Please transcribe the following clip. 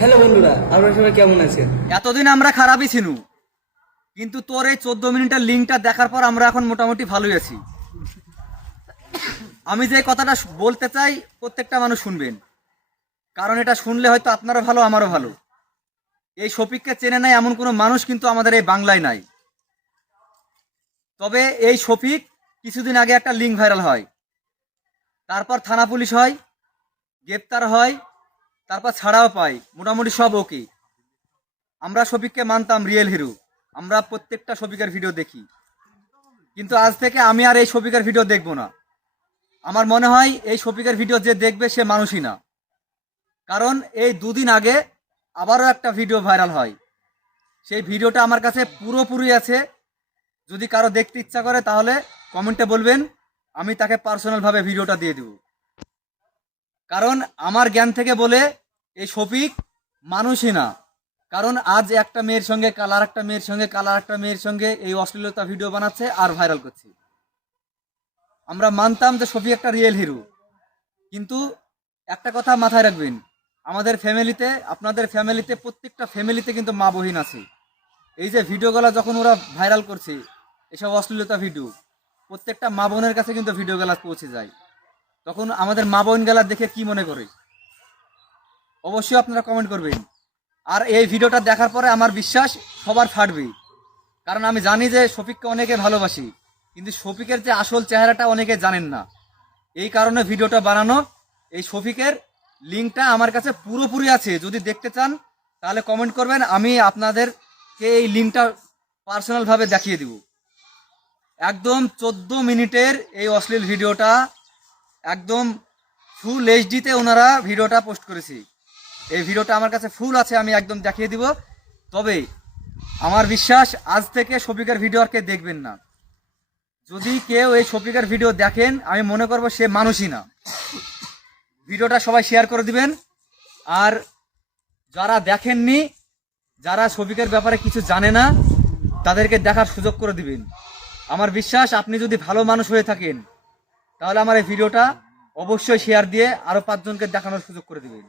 Hello বন্ধুরা, আপনারা সবাই কেমন আছেন? এতদিন আমরা খারাপই ছিল, কিন্তু তোর এই 14 মিনিটের লিঙ্কটা দেখার পর আমরা এখন মোটামুটি ভালোই আছি। আমি যে কথাটা বলতে চাই প্রত্যেকটা মানুষ শুনবেন, কারণ এটা শুনলে হয়তো আপনারও ভালো আমারও ভালো। এই শফিককে চেনে নাই এমন কোনো মানুষ কিন্তু আমাদের এই বাংলায় নাই। তবে এই শফিক কিছুদিন আগে একটা লিঙ্ক ভাইরাল হয়, তারপর থানা পুলিশ হয়, গ্রেপ্তার হয়, তারপর ছাড়াও পাই, মোটামুটি সব ওকে। আমরা শফিককে মানতাম রিয়েল হিরো, আমরা প্রত্যেকটা শফিকের ভিডিও দেখি, কিন্তু আজ থেকে আমি আর এই শফিকের ভিডিও দেখব না। আমার মনে হয় এই শফিকের ভিডিও যে দেখবে সে মানুষই না। কারণ এই দুদিন আগে আবারও একটা ভিডিও ভাইরাল হয়, সেই ভিডিওটা আমার কাছে পুরোপুরি আছে। যদি কারো দেখতে ইচ্ছা করে তাহলে কমেন্টে বলবেন, আমি তাকে পার্সোনালভাবে ভিডিওটা দিয়ে দেব। কারণ আমার জ্ঞান থেকে বলে এই শফিক মানুষই না। কারণ আজ একটা মেয়ের সঙ্গে কাল আর একটা মেয়ের সঙ্গে কাল আর একটা মেয়ের সঙ্গে এই অশ্লীলতা ভিডিও বানাচ্ছে আর ভাইরাল করছে। আমরা মানতাম যে শফিক একটা রিয়েল হিরো, কিন্তু একটা কথা মাথায় রাখবেন, আমাদের ফ্যামিলিতে, আপনাদের ফ্যামিলিতে, প্রত্যেকটা ফ্যামিলিতে কিন্তু মা বহিন আছে। এই যে ভিডিওগুলো যখন ওরা ভাইরাল করছে, এসব অশ্লীলতা ভিডিও, প্রত্যেকটা মা বোনের কাছে কিন্তু ভিডিওগুলো পৌঁছে যায়। তখন আমাদের মা বোন গেলা দেখে কি মনে করে অবশ্যই আপনারা কমেন্ট করবেন। আর এই ভিডিওটা দেখার পরে আমার বিশ্বাস সবার ফাটবে, কারণ আমি জানি যে শফিককে অনেকে ভালোবাসি, কিন্তু শফিকের যে আসল চেহারাটা অনেকে জানেন না। এই কারণে ভিডিওটা বানানো। এই শফিকের লিঙ্কটা আমার কাছে পুরোপুরি আছে, যদি দেখতে চান তাহলে কমেন্ট করবেন, আমি আপনাদেরকে এই লিঙ্কটা পার্সোনালভাবে দেখিয়ে দিব। একদম 14 মিনিটের এই অশ্লীল ভিডিওটা, একদম ফুল এইচডিতে ওনারা ভিডিওটা পোস্ট করেছি। এই ভিডিওটা আমার কাছে ফুল আছে, আমি একদম দেখিয়ে দিব। তবে আমার বিশ্বাস আজ থেকে শফিকের ভিডিও আর কে দেখবেন না। যদি কেউ এই শফিকের ভিডিও দেখেন, আমি মনে করব সে মানুষই না। ভিডিওটা সবাই শেয়ার করে দিবেন। আর যারা দেখেননি, যারা শফিকের ব্যাপারে কিছু জানে না, তাদেরকে দেখার সুযোগ করে দিবেন। আমার বিশ্বাস আপনি যদি ভালো মানুষ হয়ে থাকেন তাহলে আমার এই ভিডিওটা অবশ্যই শেয়ার দিয়ে আরো 5 জনকে দেখানোর সুযোগ করে দিবেন।